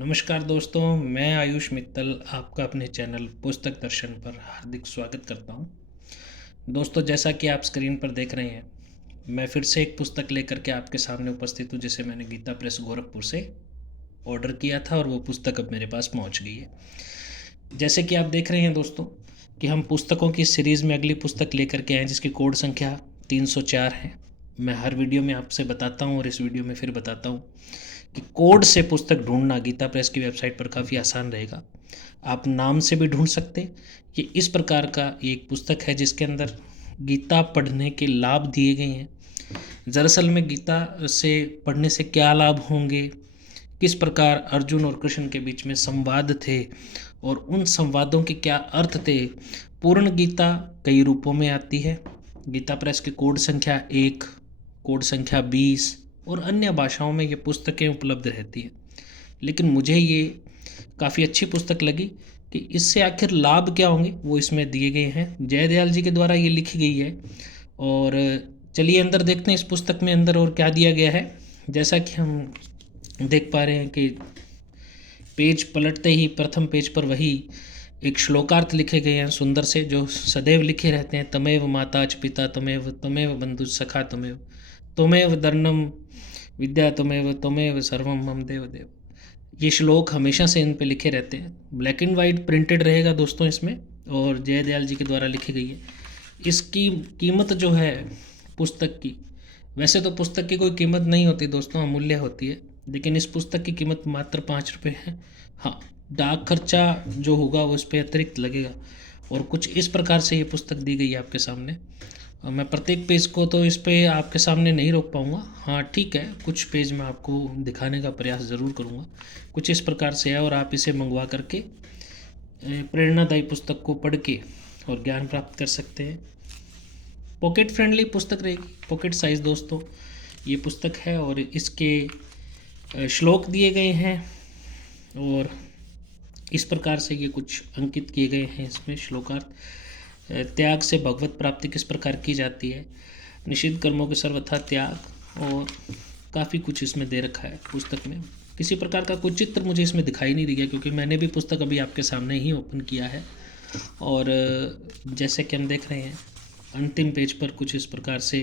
नमस्कार दोस्तों, मैं आयुष मित्तल आपका अपने चैनल पुस्तक दर्शन पर हार्दिक स्वागत करता हूं। दोस्तों, जैसा कि आप स्क्रीन पर देख रहे हैं, मैं फिर से एक पुस्तक लेकर के आपके सामने उपस्थित हूं, जिसे मैंने गीता प्रेस गोरखपुर से ऑर्डर किया था और वो पुस्तक अब मेरे पास पहुंच गई है। जैसे कि आप देख रहे हैं दोस्तों कि हम पुस्तकों की सीरीज़ में अगली पुस्तक लेकर के आए, जिसकी कोड संख्या 304 है। मैं हर वीडियो में आपसे बताता हूँ और इस वीडियो में फिर बताता हूँ कि कोड से पुस्तक ढूंढना गीता प्रेस की वेबसाइट पर काफ़ी आसान रहेगा। आप नाम से भी ढूंढ सकते। ये इस प्रकार का एक पुस्तक है जिसके अंदर गीता पढ़ने के लाभ दिए गए हैं। दरअसल में गीता से पढ़ने से क्या लाभ होंगे, किस प्रकार अर्जुन और कृष्ण के बीच में संवाद थे और उन संवादों के क्या अर्थ थे। पूर्ण गीता कई रूपों में आती है। गीता प्रेस के कोड संख्या 1, कोड संख्या 20 और अन्य भाषाओं में ये पुस्तकें उपलब्ध रहती हैं। लेकिन मुझे ये काफ़ी अच्छी पुस्तक लगी कि इससे आखिर लाभ क्या होंगे, वो इसमें दिए गए हैं। जयदयाल जी के द्वारा ये लिखी गई है। और चलिए अंदर देखते हैं इस पुस्तक में अंदर और क्या दिया गया है। जैसा कि हम देख पा रहे हैं कि पेज पलटते ही प्रथम पेज पर वही एक श्लोकार्थ लिखे गए हैं सुंदर से, जो सदैव लिखे रहते हैं। तमेव माता च पिता तमेव, तमेव बंधु सखा तमेव, तमेव दर्नम विद्या तमेव, तमेव सर्वम मम देव देव। ये श्लोक हमेशा से इन पे लिखे रहते हैं। ब्लैक एंड वाइट प्रिंटेड रहेगा दोस्तों इसमें, और जयदयाल जी के द्वारा लिखी गई है। इसकी कीमत जो है पुस्तक की, वैसे तो पुस्तक की कोई कीमत नहीं होती दोस्तों, अमूल्य होती है, लेकिन इस पुस्तक की कीमत मात्र 5 रुपये है। हाँ, डाक खर्चा जो होगा वो इस पर अतिरिक्त लगेगा। और कुछ इस प्रकार से ये पुस्तक दी गई है आपके सामने। मैं प्रत्येक पेज को तो इस पे आपके सामने नहीं रोक पाऊँगा। हाँ ठीक है, कुछ पेज मैं आपको दिखाने का प्रयास ज़रूर करूँगा। कुछ इस प्रकार से है और आप इसे मंगवा करके प्रेरणादायी पुस्तक को पढ़ के और ज्ञान प्राप्त कर सकते हैं। पॉकेट फ्रेंडली पुस्तक रहेगी, पॉकेट साइज़ दोस्तों ये पुस्तक है। और इसके श्लोक दिए गए हैं और इस प्रकार से ये कुछ अंकित किए गए हैं इसमें श्लोकार्थ। त्याग से भगवत प्राप्ति किस प्रकार की जाती है, निषिद्ध कर्मों के सर्वथा त्याग, और काफ़ी कुछ इसमें दे रखा है पुस्तक में। किसी प्रकार का कोई चित्र मुझे इसमें दिखाई नहीं दिया, क्योंकि मैंने भी पुस्तक अभी आपके सामने ही ओपन किया है। और जैसे कि हम देख रहे हैं अंतिम पेज पर कुछ इस प्रकार से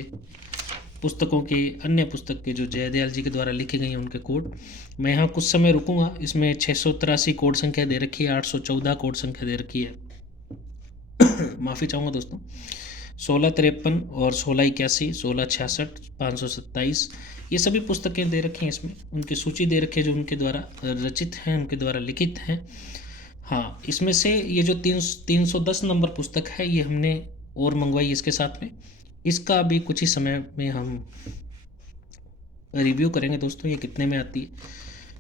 पुस्तकों के, अन्य पुस्तक के जो जयदयाल जी के द्वारा लिखे गए हैं उनके कोड। मैं यहाँ कुछ समय रुकूंगा। इसमें 683 कोड संख्या दे रखी है, 814 कोड संख्या दे रखी है। माफ़ी चाहूँगा दोस्तों। 1653 और 1681, 1666, 527 ये सभी पुस्तकें दे रखी हैं इसमें। उनकी सूची दे रखी है जो उनके द्वारा रचित हैं, उनके द्वारा लिखित हैं। हाँ, इसमें से ये जो 310 नंबर पुस्तक है ये हमने और मंगवाई इसके साथ में। इसका भी कुछ ही समय में हम रिव्यू करेंगे दोस्तों, ये कितने में आती है।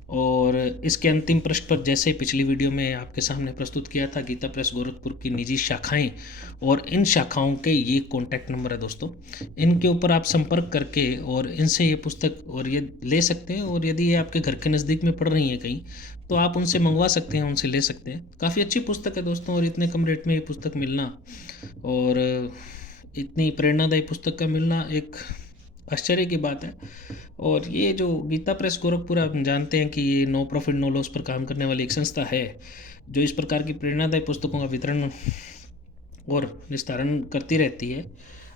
और इसके अंतिम पृष्ठ पर, जैसे पिछली वीडियो में आपके सामने प्रस्तुत किया था, गीता प्रेस गोरखपुर की निजी शाखाएं और इन शाखाओं के ये कॉन्टैक्ट नंबर है दोस्तों। इनके ऊपर आप संपर्क करके और इनसे ये पुस्तक और ये ले सकते हैं। और यदि ये आपके घर के नज़दीक में पड़ रही है कहीं, तो आप उनसे मंगवा सकते हैं, उनसे ले सकते हैं। काफ़ी अच्छी पुस्तक है दोस्तों, और इतने कम रेट में ये पुस्तक मिलना और इतनी प्रेरणादायी पुस्तक का मिलना एक आश्चर्य की बात है। और ये जो गीता प्रेस गोरखपुर, आप जानते हैं कि ये नो प्रॉफिट नो लॉस पर काम करने वाली एक संस्था है, जो इस प्रकार की प्रेरणादायी पुस्तकों का वितरण और निस्तारण करती रहती है।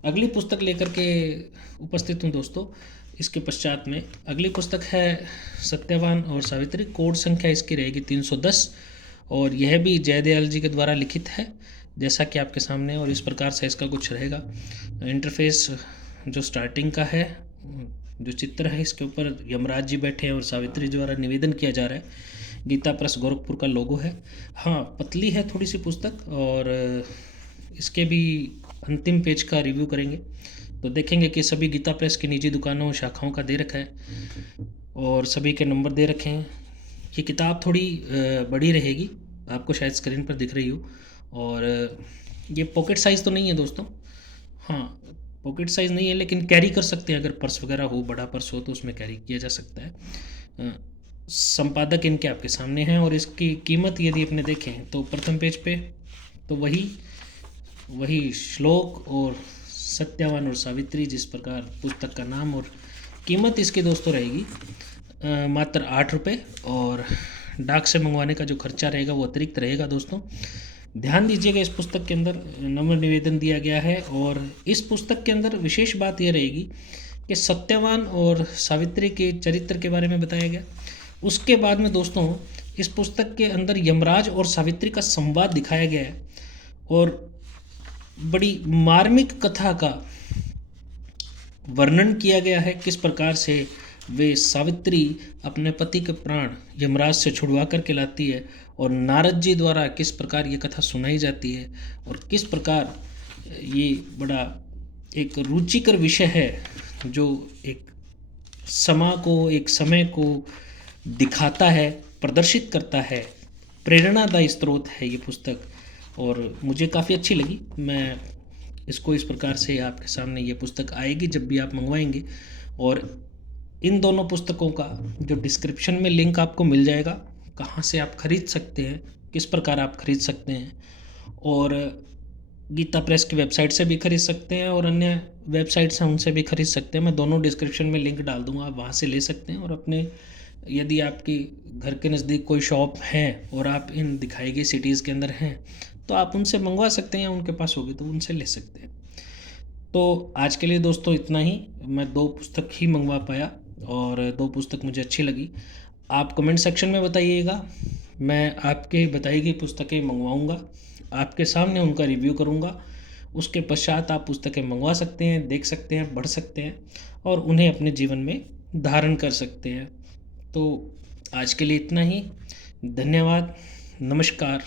अगली पुस्तक लेकर के उपस्थित हूँ दोस्तों। इसके पश्चात में अगली पुस्तक है सत्यवान और सावित्री। कोड संख्या इसकी रहेगी 310 और यह भी जयदयाल जी के द्वारा लिखित है, जैसा कि आपके सामने। और इस प्रकार से इसका कुछ रहेगा। इंटरफेस जो स्टार्टिंग का है, जो चित्र है, इसके ऊपर यमराज जी बैठे हैं और सावित्री द्वारा निवेदन किया जा रहा है। गीता प्रेस गोरखपुर का लोगो है। हाँ, पतली है थोड़ी सी पुस्तक, और इसके भी अंतिम पेज का रिव्यू करेंगे तो देखेंगे कि सभी गीता प्रेस की निजी दुकानों शाखाओं का दे रखा है और सभी के नंबर दे रखे हैं। ये किताब थोड़ी बड़ी रहेगी, आपको शायद स्क्रीन पर दिख रही हो। और ये पॉकेट साइज़ तो नहीं है दोस्तों। हाँ, पॉकेट साइज़ नहीं है, लेकिन कैरी कर सकते हैं। अगर पर्स वगैरह हो, बड़ा पर्स हो, तो उसमें कैरी किया जा सकता है। संपादक इनके आपके सामने हैं। और इसकी कीमत यदि अपने देखें तो प्रथम पेज पे तो वही श्लोक और सत्यवान और सावित्री, जिस प्रकार पुस्तक का नाम और कीमत इसकी दोस्तों रहेगी मात्र 8 रुपये। और डाक से मंगवाने का जो खर्चा रहेगा वो अतिरिक्त रहेगा दोस्तों। ध्यान दीजिएगा, इस पुस्तक के अंदर नम्र निवेदन दिया गया है। और इस पुस्तक के अंदर विशेष बात यह रहेगी कि सत्यवान और सावित्री के चरित्र के बारे में बताया गया। उसके बाद में दोस्तों इस पुस्तक के अंदर यमराज और सावित्री का संवाद दिखाया गया है और बड़ी मार्मिक कथा का वर्णन किया गया है, किस प्रकार से वे सावित्री अपने पति के प्राण यमराज से छुड़वा कर के लाती है और नारद जी द्वारा किस प्रकार ये कथा सुनाई जाती है और किस प्रकार ये बड़ा एक रुचिकर विषय है जो एक एक समय को दिखाता है, प्रदर्शित करता है। प्रेरणादायी स्रोत है ये पुस्तक और मुझे काफ़ी अच्छी लगी। मैं इसको इस प्रकार से आपके सामने ये पुस्तक आएगी जब भी आप मंगवाएंगे। और इन दोनों पुस्तकों का जो डिस्क्रिप्शन में लिंक आपको मिल जाएगा, कहाँ से आप खरीद सकते हैं, किस प्रकार आप खरीद सकते हैं। और गीता प्रेस की वेबसाइट से भी खरीद सकते हैं और अन्य वेबसाइट्स हैं उनसे भी खरीद सकते हैं। मैं दोनों डिस्क्रिप्शन में लिंक डाल दूंगा, आप वहाँ से ले सकते हैं। और अपने यदि आपकी घर के नज़दीक कोई शॉप है और आप इन दिखाई गई सिटीज़ के अंदर हैं तो आप उनसे मंगवा सकते हैं, या उनके पास होगी तो उनसे ले सकते हैं। तो आज के लिए दोस्तों इतना ही। मैं 2 पुस्तक ही मंगवा पाया और 2 पुस्तक मुझे अच्छी लगी। आप कमेंट सेक्शन में बताइएगा, मैं आपके बताई गई पुस्तकें मंगवाऊंगा, आपके सामने उनका रिव्यू करूंगा। उसके पश्चात आप पुस्तकें मंगवा सकते हैं, देख सकते हैं, पढ़ सकते हैं और उन्हें अपने जीवन में धारण कर सकते हैं। तो आज के लिए इतना ही। धन्यवाद। नमस्कार।